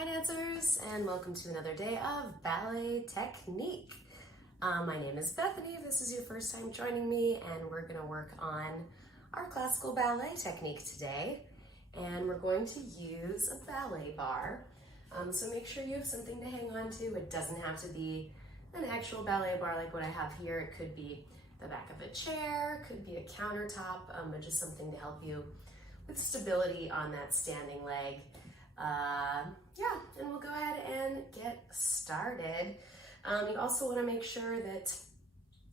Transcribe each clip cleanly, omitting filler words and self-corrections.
Hi dancers, and welcome to another day of Ballet Technique. My name is Bethany if this is your first time joining me, and we're gonna work on our classical ballet technique today. And we're going to use a ballet bar. So make sure you have something to hang on to. It doesn't have to be an actual ballet bar like what I have here. It could be the back of a chair, could be a countertop, but just something to help you with stability on that standing leg. And we'll go ahead and get started. You also want to make sure that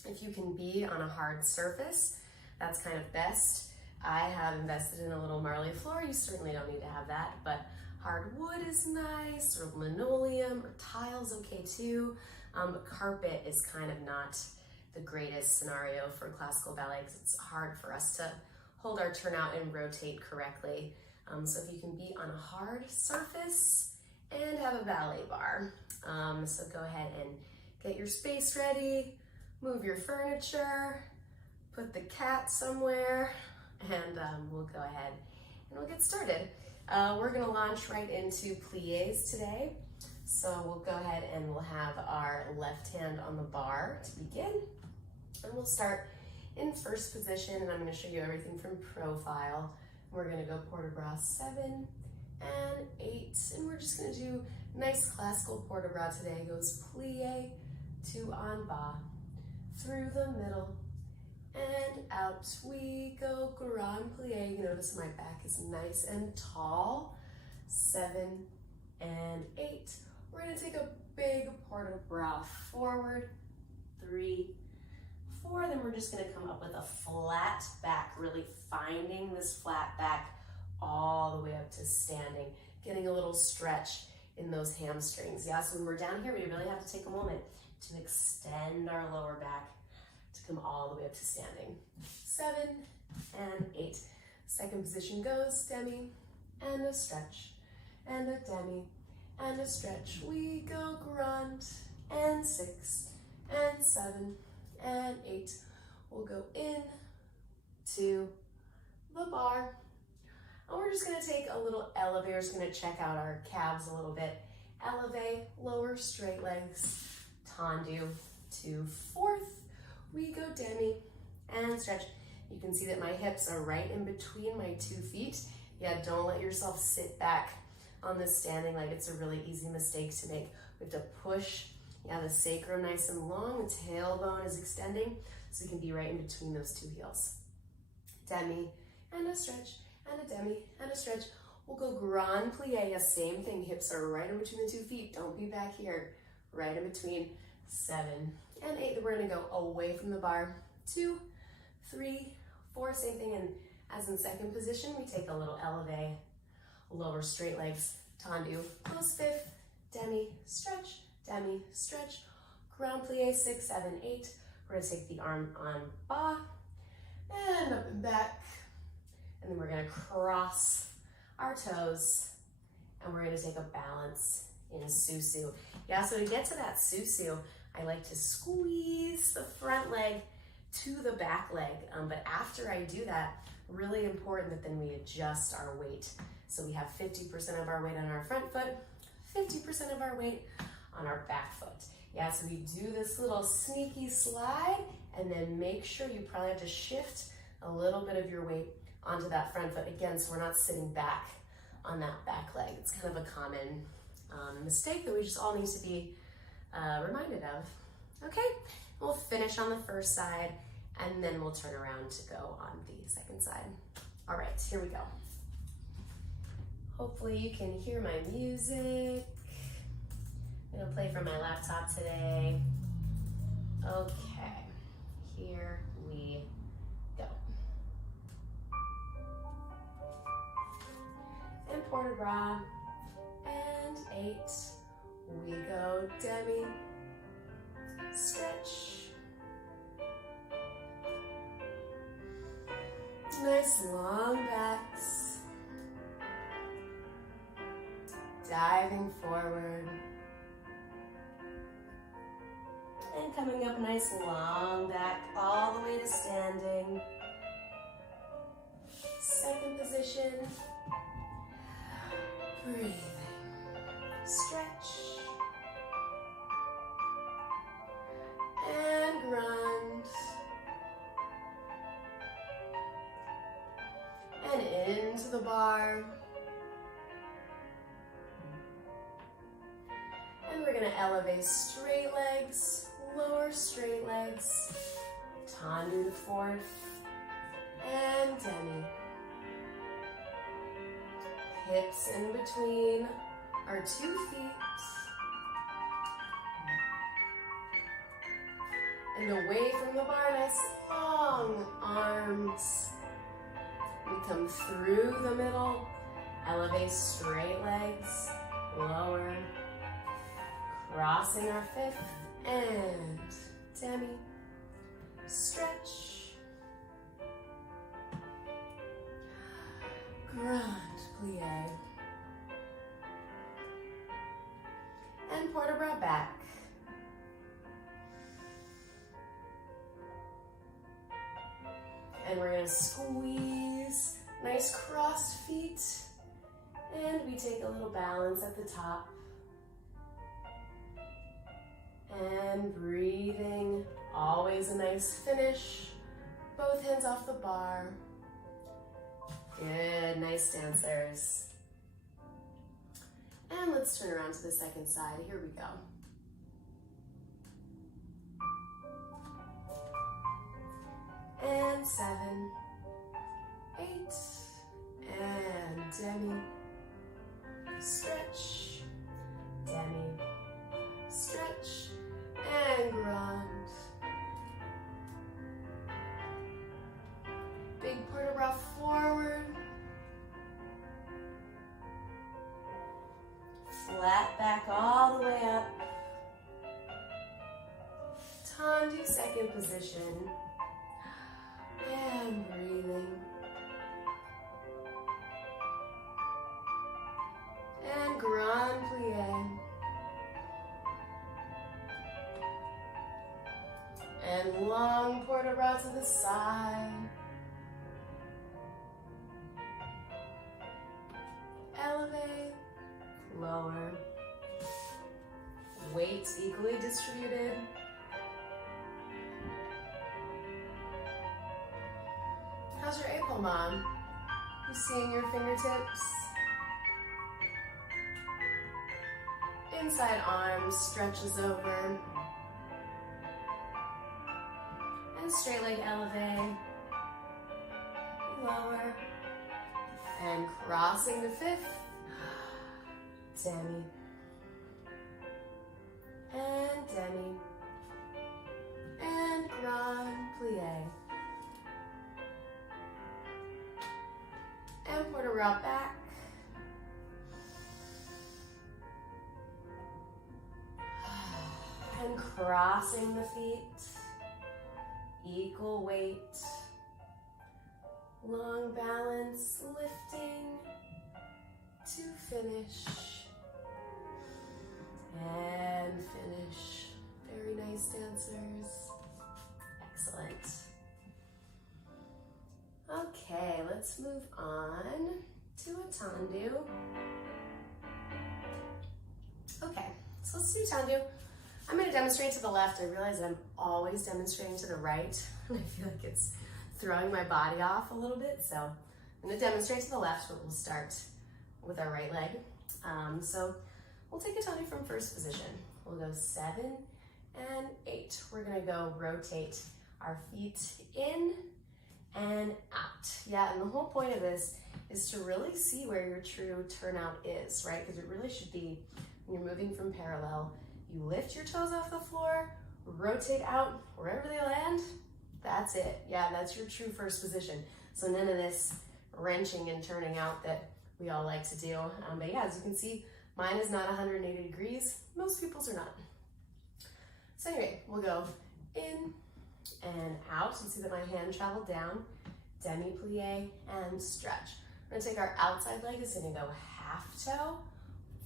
if you can be on a hard surface, that's kind of best. I have invested in a little marley floor. You certainly don't need to have that, but hardwood is nice, or linoleum or tiles okay too. But carpet is kind of not the greatest scenario for classical ballet because it's hard for us to hold our turnout and rotate correctly. So if you can be on a hard surface and have a ballet bar. So go ahead and get your space ready, move your furniture, put the cat somewhere, and we'll go ahead and we'll get started. We're gonna launch right into pliés today. So we'll go ahead and we'll have our left hand on the bar to begin. And we'll start in first position, and I'm gonna show you everything from profile. We're gonna go port de bras 7 and 8, and we're just gonna do nice classical port de bras today. It goes plie to en bas, through the middle, and out we go grand plie. You notice my back is nice and tall. 7 and 8. We're gonna take a big port de bras forward, 3, 4, then we're just gonna come up with a flat back, really finding this flat back all the way up to standing, getting a little stretch in those hamstrings. Yeah, so when we're down here, we really have to take a moment to extend our lower back to come all the way up to standing. 7 and 8. Second position goes demi and a stretch and a demi and a stretch. We go grand and 6 and 7 and 8. We'll go in to the bar. And we're just gonna take a little elevate. We're just gonna check out our calves a little bit. Elevate, lower straight legs, tendu to 4th. We go demi and stretch. You can see that my hips are right in between my 2 feet. Yeah, don't let yourself sit back on this standing leg. It's a really easy mistake to make. We have to push, the sacrum nice and long. The tailbone is extending, so you can be right in between those 2 heels. Demi and a stretch, and a demi and a stretch. We'll go grand plie. Yeah, same thing. Hips are right in between the 2 feet. Don't be back here. Right in between. 7 and 8. We're gonna go away from the bar. 2, 3, 4. Same thing. And as in second position, we take a little elevate, lower straight legs, tendu, close 5th, demi, stretch, grand plie. 6, 7, 8. We're gonna take the arm on bas and up and back. And then we're gonna cross our toes, and we're gonna take a balance in susu. Yeah, so to get to that susu, I like to squeeze the front leg to the back leg. But after I do that, really important that then we adjust our weight. So we have 50% of our weight on our front foot, 50% of our weight on our back foot. Yeah, so we do this little sneaky slide, and then make sure you probably have to shift a little bit of your weight onto that front foot again, so we're not sitting back on that back leg. It's kind of a common mistake that we just all need to be reminded of. Okay, we'll finish on the first side, and then we'll turn around to go on the second side. All right, here we go. Hopefully you can hear my music. I'm gonna play from my laptop today. Okay, here we go. And port de bras, and 8. We go demi, stretch. Nice long backs. Diving forward. And coming up nice long back all the way to standing. Second position. Breathing. stretch, and grunt, and into the bar. And we're gonna elevate straight legs, lower straight legs, tendu to fourth, and demi. Hips in between our 2 feet. And away from the bar, nice long arms. We come through the middle, elevate straight legs, lower, crossing our 5th, and demi, stretch, grunt, plie, and port de bras back. And we're gonna squeeze, nice crossed feet, and we take a little balance at the top. And breathing, always a nice finish. Both hands off the bar. Good, nice dancers. And let's turn around to the second side. Here we go. And 7, 8, and demi, stretch, demi, stretch, and grunt. Big port de bras forward. Flat back all the way up. Tendu second position. And breathing. And grand plie. And long port de bras to the side. Elevate, lower. Weights equally distributed. How's your ankle, Mom? You seeing your fingertips? Inside arm stretches over. And straight leg elevate. Lower. And crossing the 5th. Demi. And demi. And grand plie. And port de bras back. And crossing the feet. Equal weight. Long balance, lifting to finish. And finish. Very nice, dancers. Excellent. Okay, let's move on to a tendu. Okay, so let's do tendu. I'm going to demonstrate to the left. I realize that I'm always demonstrating to the right, and I feel like it's throwing my body off a little bit. So I'm going to demonstrate to the left, but we'll start with our right leg. So we'll take a tendu from first position. We'll go 7 and 8. We're going to go rotate our feet in and out. Yeah, and the whole point of this is to really see where your true turnout is, right? Because it really should be, when you're moving from parallel, you lift your toes off the floor, rotate out, wherever they land, that's it. Yeah, that's your true first position. So none of this wrenching and turning out that we all like to do. But yeah, as you can see, mine is not 180 degrees. Most people's are not. So anyway, we'll go in and out. You see that my hand traveled down, demi-plie, and stretch. We're gonna take our outside leg, it's gonna go half toe,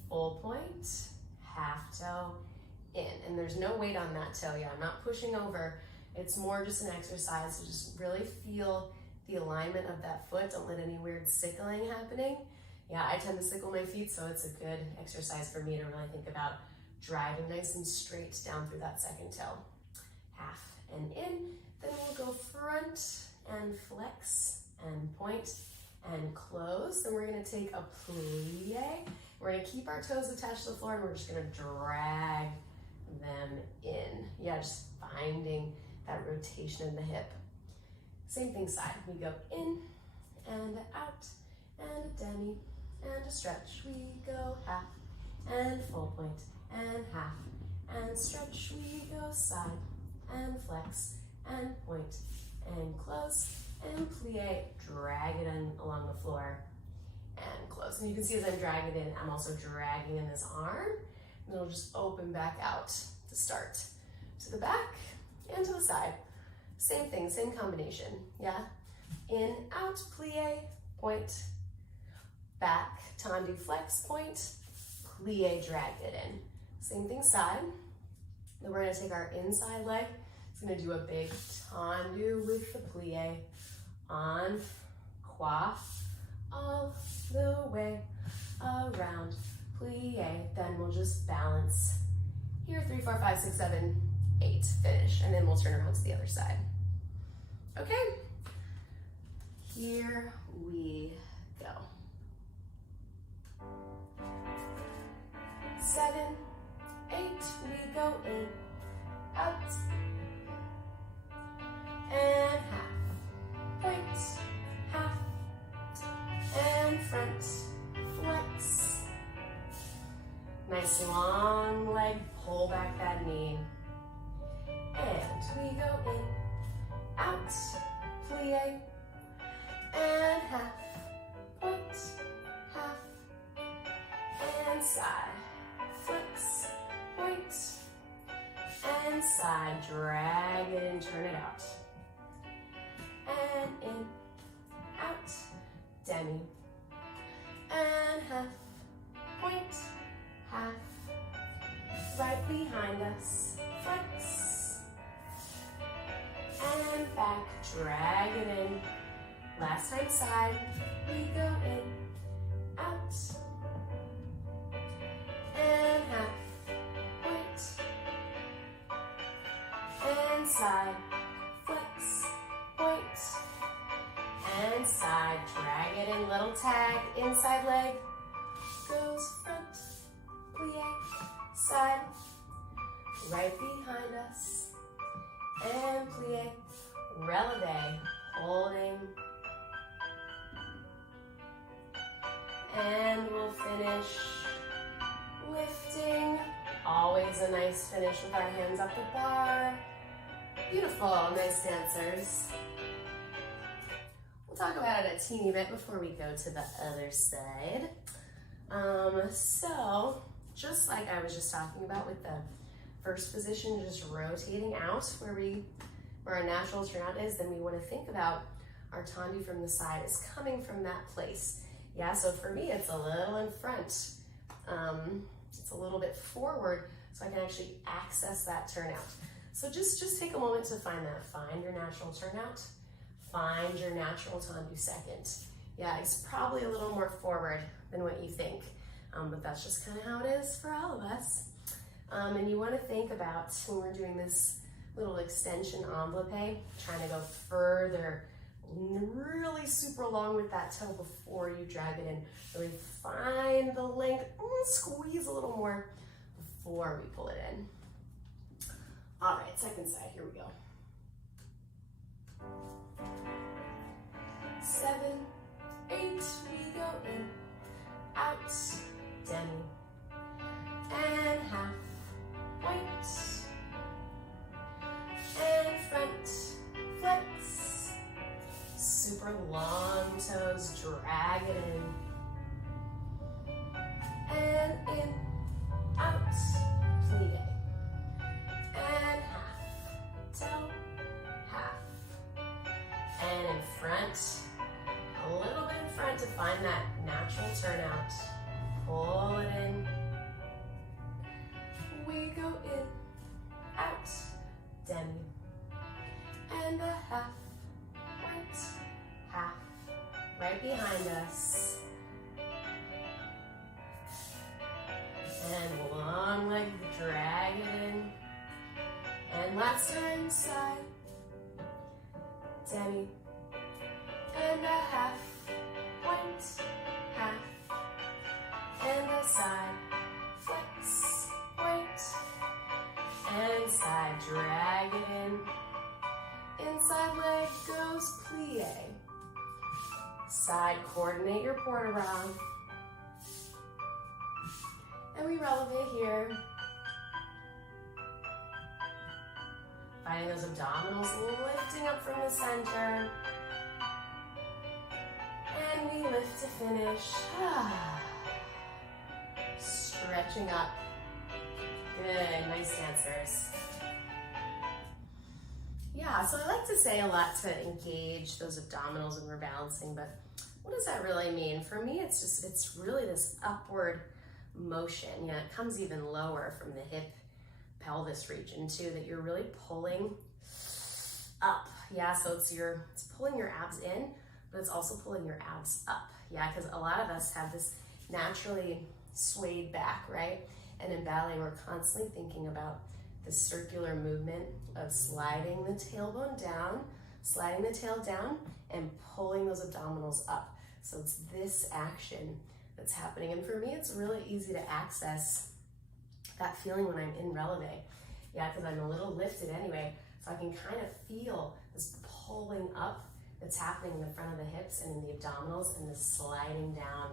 full point, half toe, in. And there's no weight on that toe, yeah, I'm not pushing over. It's more just an exercise to just really feel the alignment of that foot. Don't let any weird sickling happening. Yeah, I tend to sickle my feet, so it's a good exercise for me to really think about driving nice and straight down through that second toe. Half and in, then we'll go front and flex and point and close. Then we're gonna take a plie. We're gonna keep our toes attached to the floor and we're just gonna drag them in. Yeah, just finding that rotation in the hip. Same thing side. We go in and out and a demi and a stretch. We go half and full point and half and stretch. We go side and flex and point and close and plie. Drag it in along the floor and close. And you can see as I'm dragging it in, I'm also dragging in this arm, and it'll just open back out to start. To the back and to the side. Same thing, same combination, yeah? In, out, plie, point, back, tendu, flex, point, plie, drag it in. Same thing side. Then we're gonna take our inside leg. It's gonna do a big tendu with the plie on, qua, all the way around, plie. Then we'll just balance here, 3, 4, 5, 6, 7, 8, finish. And then we'll turn around to the other side. Okay, here we go. 7, 8, we go in, out, and half, point, half, and front, flex. Nice long leg, pull back that knee. And we go in, out, plie, and half, point, half, and side, flex, point, and side, drag it and turn it out. And in, out, demi, and half, point, half, right behind us, flex, and back, drag it in. Last time side, we go in, out, and half, point, and side, flex, point, and side, drag it in, little tag, inside leg, goes front, plie, side, right behind us, and plie, releve, holding, and we'll finish lifting. Always a nice finish with our hands up the bar. Beautiful, nice dancers. We'll talk about it a teeny bit before we go to the other side. So, just like I was just talking about with the first position, just rotating out where our natural turnout is, then we want to think about our tendu from the side is coming from that place. Yeah, so for me, it's a little in front. It's a little bit forward, so I can actually access that turnout. So just take a moment to find that. Find your natural turnout. Find your natural tendu second. Yeah, it's probably a little more forward than what you think, but that's just kind of how it is for all of us. And you want to think about when we're doing this little extension envelope, trying to go further, really super long with that toe before you drag it in. Really find the length, squeeze a little more before we pull it in. All right, second side, here we go. 7, 8, we go in, out, demi, and half, point, and front, flex, super long toes, drag it in, and in, out, plie, and half, toe, half, and in front, a little bit in front to find that natural turnout, pull it in, we go in, out, demi, and a half, point, half, right behind us, last time, side, demi, and a half, point, half, and a side, flex, point, and side, drag it in, inside leg goes plie, side, coordinate your port around, and we releve here. Finding those abdominals lifting up from the center. And we lift to finish. Stretching up. Good, nice dancers. Yeah, so I like to say a lot to engage those abdominals when we're balancing, but what does that really mean? For me, it's really this upward motion. You know, it comes even lower from the hip pelvis region too, that you're really pulling up. Yeah, so it's pulling your abs in, but it's also pulling your abs up. Yeah, because a lot of us have this naturally swayed back, right? And in ballet, we're constantly thinking about the circular movement of sliding the tailbone down, sliding the tail down, and pulling those abdominals up. So it's this action that's happening. And for me, it's really easy to access that feeling when I'm in releve. Yeah, because I'm a little lifted anyway, so I can kind of feel this pulling up that's happening in the front of the hips and in the abdominals and the sliding down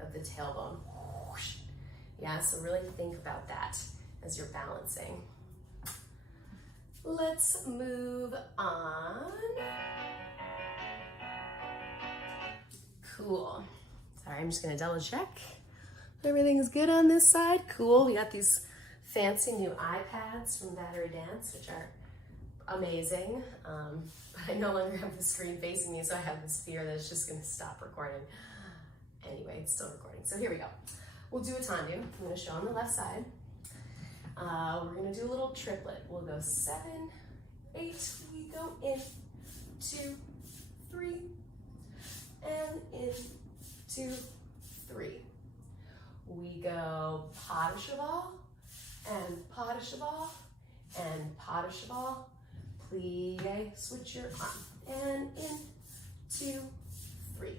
of the tailbone. Whoosh. Yeah, so really think about that as you're balancing. Let's move on. Cool. Sorry, I'm just gonna double check. Everything's good on this side. Cool. We got these fancy new iPads from Battery Dance, which are amazing. But I no longer have the screen facing me, so I have this fear that it's just gonna stop recording. Anyway, it's still recording. So here we go. We'll do a tendu. I'm gonna show on the left side. We're gonna do a little triplet. We'll go 7, 8. We go in, 2, 3, and in, 2, 3. We go pas de cheval, and pas de cheval, and pas de cheval, plie, switch your arm, and in, 2, 3,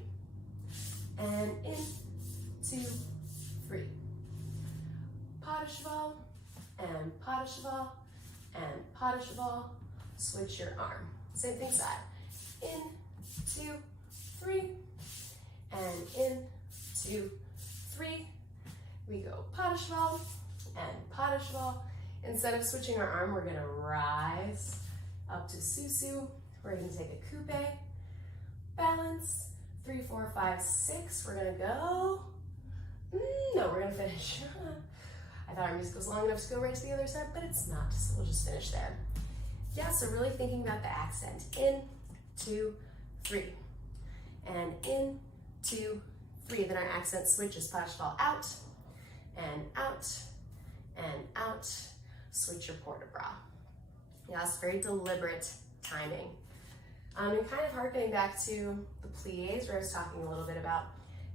and in, 2, 3, pas de cheval, and pas de cheval, and pas de cheval, switch your arm. Same thing side, in, 2, 3, and in, 2, 3, we go pas de cheval and pas de cheval. Instead of switching our arm, we're gonna rise up to susu. We're gonna take a coupe, balance, 3, 4, 5, 6. We're gonna go, no, we're gonna finish. I thought our music was long enough to go right to the other side, but it's not, so we'll just finish there. Yeah, so really thinking about the accent. In, 2, 3. And in, 2, 3. Then our accent switches pas de cheval out, and out, and out. Switch your port de bras. Yeah, it's very deliberate timing. And kind of harkening back to the plies, where I was talking a little bit about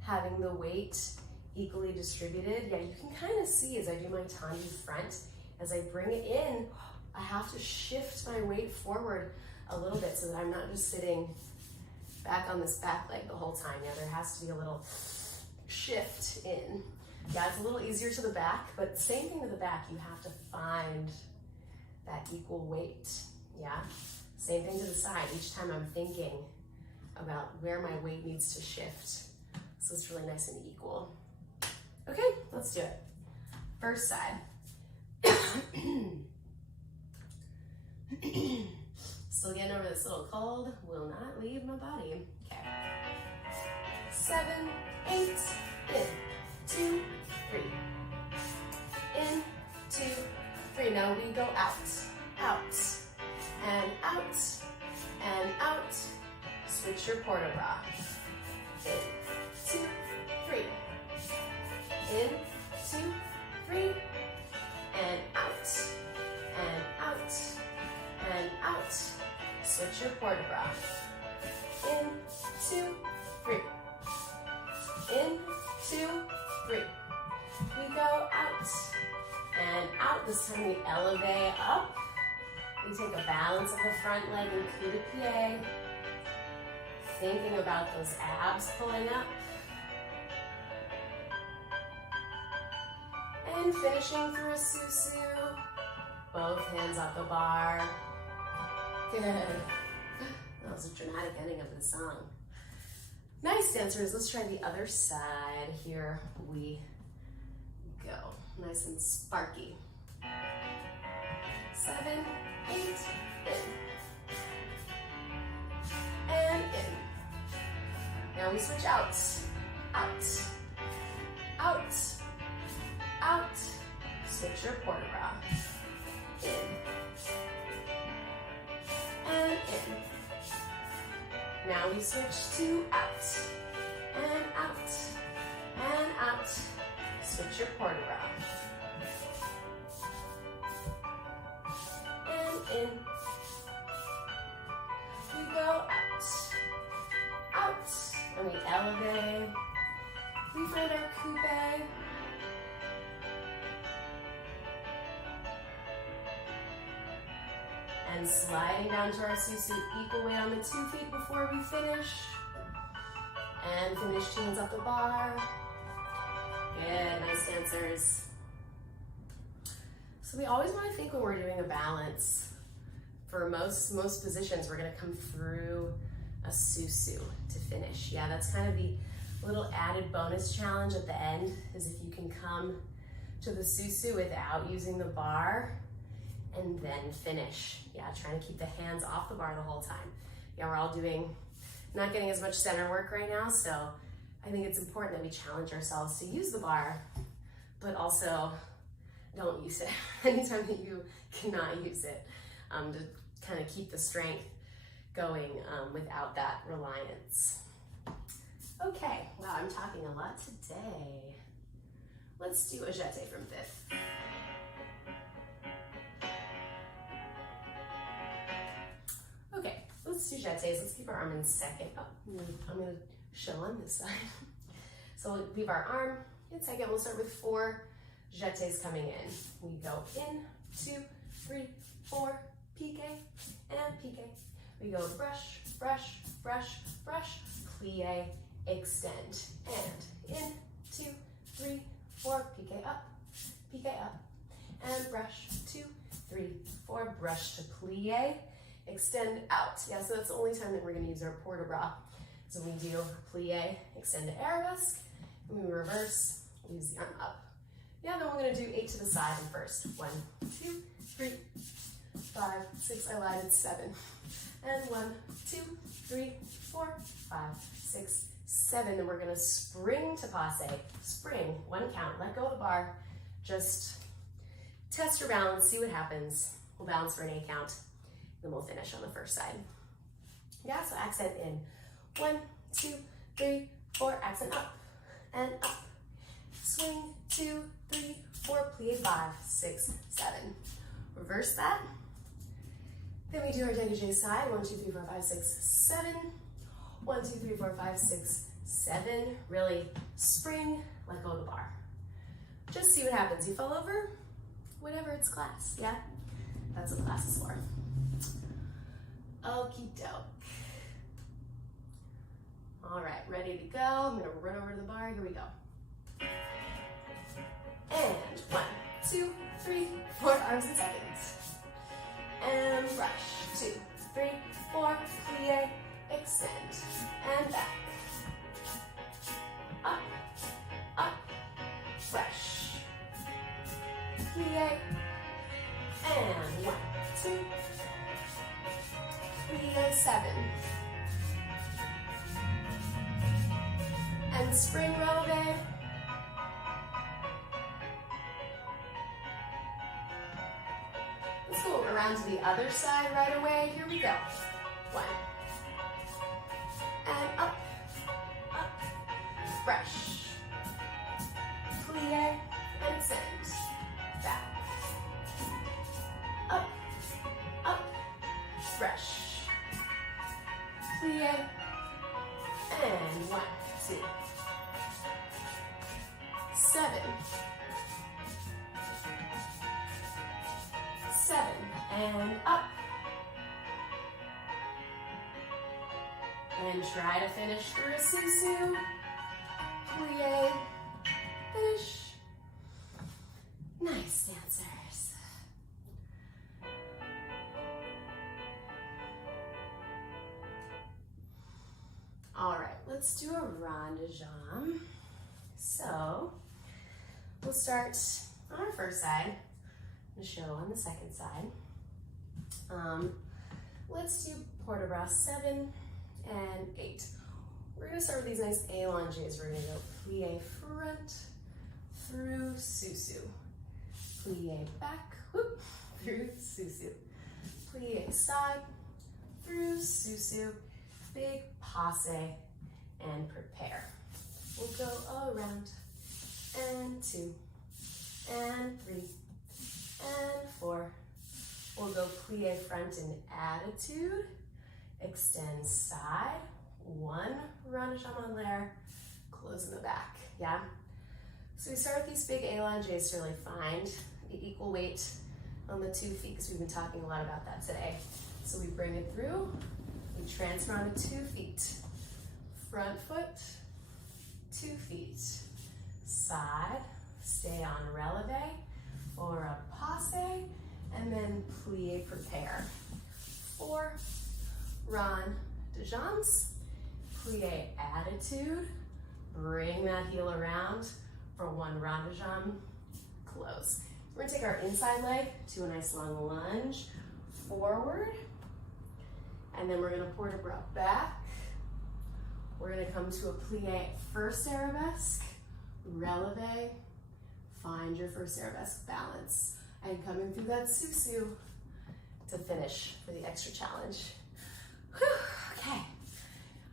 having the weight equally distributed. Yeah, you can kind of see as I do my tendu front, as I bring it in, I have to shift my weight forward a little bit so that I'm not just sitting back on this back leg the whole time. Yeah, there has to be a little shift in. Yeah, it's a little easier to the back, but same thing to the back. You have to find that equal weight. Yeah, same thing to the side. Each time I'm thinking about where my weight needs to shift. So it's really nice and equal. Okay, let's do it. First side. Still getting over this little cold. Will not leave my body. Okay. 7, 8, in, 2, 3. In, 2, 3. Now we go out, out, and out, and out. Switch your port de bras. In, 2, 3. In, 2, 3. And out, and out, and out. Switch your port de bras. In, 2, 3. In, 2, 3. We go out and out. This time we elevate up. We take a balance of the front leg and coup de pied. Thinking about those abs pulling up. And finishing through a susu. Both hands off the bar. Good. That was a dramatic ending of the song. Nice, dancers. Let's try the other side. Here we go. Nice and sparky. 7, 8, in. And in. Now we switch out. Out. Out. Out. Switch your port de bras. In. And in. Now we switch to out. And out. And out. Switch your port de bras. And in. We go out. Out. And we elevate. We find our coupe. And sliding down to our susu, equal weight on the 2 feet before we finish. And finish hands up the bar. Good, nice dancers. So we always want to think when we're doing a balance, for most positions, we're gonna come through a susu to finish. Yeah, that's kind of the little added bonus challenge at the end, is if you can come to the susu without using the bar and then finish. Yeah, trying to keep the hands off the bar the whole time. Yeah, we're all not getting as much center work right now, so I think it's important that we challenge ourselves to use the bar, but also don't use it anytime that you cannot use it, to kind of keep the strength going without that reliance. Okay, wow, I'm talking a lot today. Let's do a jeté from 5th. Okay, let's do jetés. Let's keep our arm in second. Oh, I'm gonna show on this side. So we'll leave our arm in second. We'll start with 4 jetés coming in. We go in, 2, 3, 4, piqué, and piqué. We go brush, brush, brush, brush, plie, extend, and in, 2, 3, 4, piqué up, and brush, 2, 3, 4, brush to plie, extend out. Yeah, so that's the only time that we're gonna use our port de bras. So we do plie, extend to arabesque, and we reverse, we use the arm up. Yeah, then we're gonna do 8 to the side first. 1, 2, 3, 5, 6, I lied, it's 7. And 1, 2, 3, 4, 5, 6, 7. Then we're gonna spring to passe. Spring, 1 count, let go of the bar. Just test your balance, see what happens. We'll balance for an 8 count, then we'll finish on the first side. Yeah, so accent in. 1, 2, 3, 4, accent up and up. Swing, 2, 3, 4, plie, 5, 6, 7. Reverse that. Then we do our dégagé side. 1, 2, 3, 4, 5, 6, 7. 1, 2, 3, 4, 5, 6, 7. Really spring, let go of the bar. Just see what happens. You fall over, whatever, it's class, yeah? That's what class is for. Okie doke. All right, ready to go. I'm gonna run over to the bar. Here we go. And 1, 2, 3, 4, arms and seconds. And brush. 2, 3, 4, plie, extend, and back. Up, up, brush. Plie, and 1, 2, plie, 7. And spring releve. Let's go around to the other side right away. Here we go. 1. And up, up, brush. Plie, and extend. Back. Up, up, brush. Plie, and 1, 2, 7. 7, and up, And try to finish through a susu. Plie, finish. Nice, dancers. All right, let's do a rond de jambe. So we'll start on our first side, the show on the second side. Let's do port de bras 7 and 8. We're gonna start with these nice allonges. We're gonna go plie front through susu. Plie back, whoop, through susu. Plie side, through susu. Big passe and prepare. We'll go around, and 2, and 3, and 4. We'll go plie front in attitude, extend side, 1 rond de jambe on there, close in the back, yeah? So we start with these big allonges to really find the equal weight on the 2 feet, because we've been talking a lot about that today. So we bring it through, we transfer on the 2 feet, front foot, 2 feet, side, stay on releve, or a passe, and then plie prepare. 4 rond de jambes, plie attitude, bring that heel around for 1 rond de jambe, close. We're gonna take our inside leg to a nice long lunge forward, and then we're gonna port de bras back. We're gonna come to a plie first arabesque, releve, find your first arabesque balance, and coming through that susu to finish for the extra challenge. Whew, okay,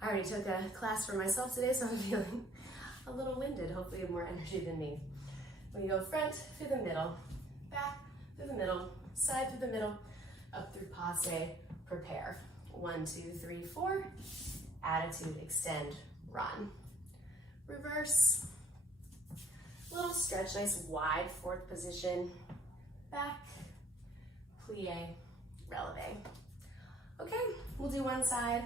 I already took a class for myself today, so I'm feeling a little winded. Hopefully you have more energy than me. When you go front through the middle, back through the middle, side through the middle, up through passe, prepare. 1, 2, 3, 4, attitude, extend, run. Reverse, little stretch, nice wide 4th position, back, plie, releve. Okay, we'll do one side.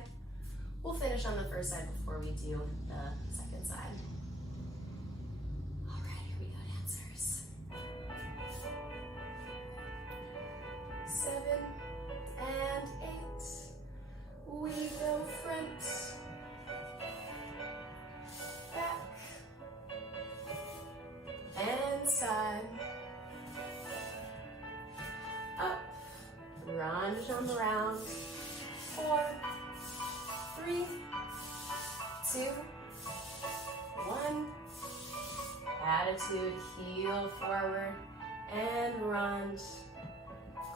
We'll finish on the first side before we do the second side. All right, here we go, dancers. 7 and 8. We go front, back, and side, up, rond de jambe around, 4, 3, 2, 1, attitude, heel forward, and rond,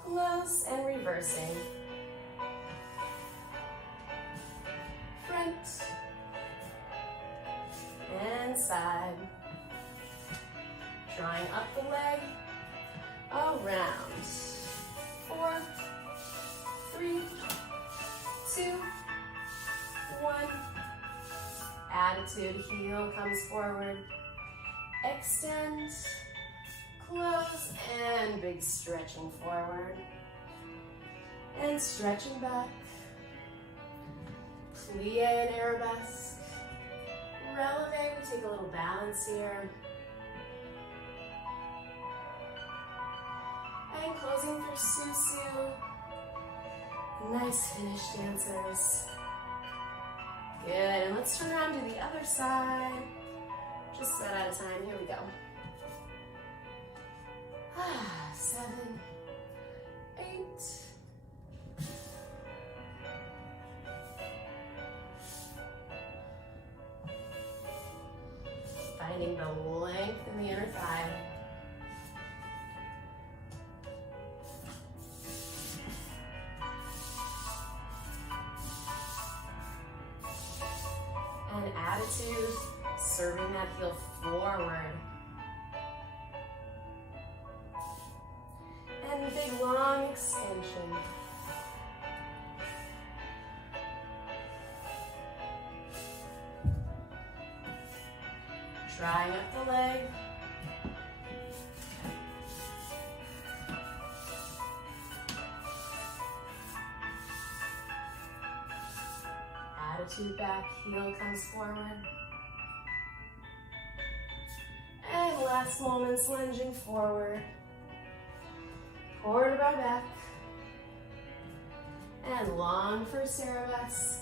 close, and reversing. Front, and side, drawing up the leg, around, 4, 3, 2, 1, attitude, heel comes forward, extend, close, and big stretching forward, and stretching back, plie and arabesque, releve, we take a little balance here, and closing through susu. Nice finish, dancers. Good, and let's turn around to the other side. Just that at a time, here we go. 7, 8. Finding the length in the inner thigh. And attitude, serving that heel forward. And a big long extension. Drawing up the leg. to back, heel comes forward. And last moments, lunging forward. Forward bar back. And long for arabesque.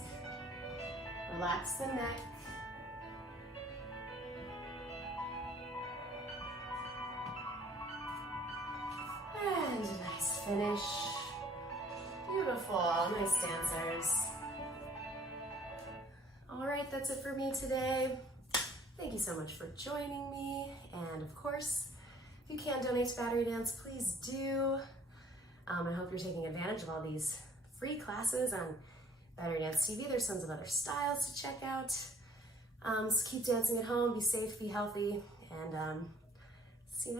Relax the neck. And a nice finish. Beautiful, nice dancers. All right, that's it for me today. Thank you so much for joining me. And of course, if you can donate to Battery Dance, please do. I hope you're taking advantage of all these free classes on Battery Dance TV. There's tons of other styles to check out. So keep dancing at home, be safe, be healthy, and see you next time.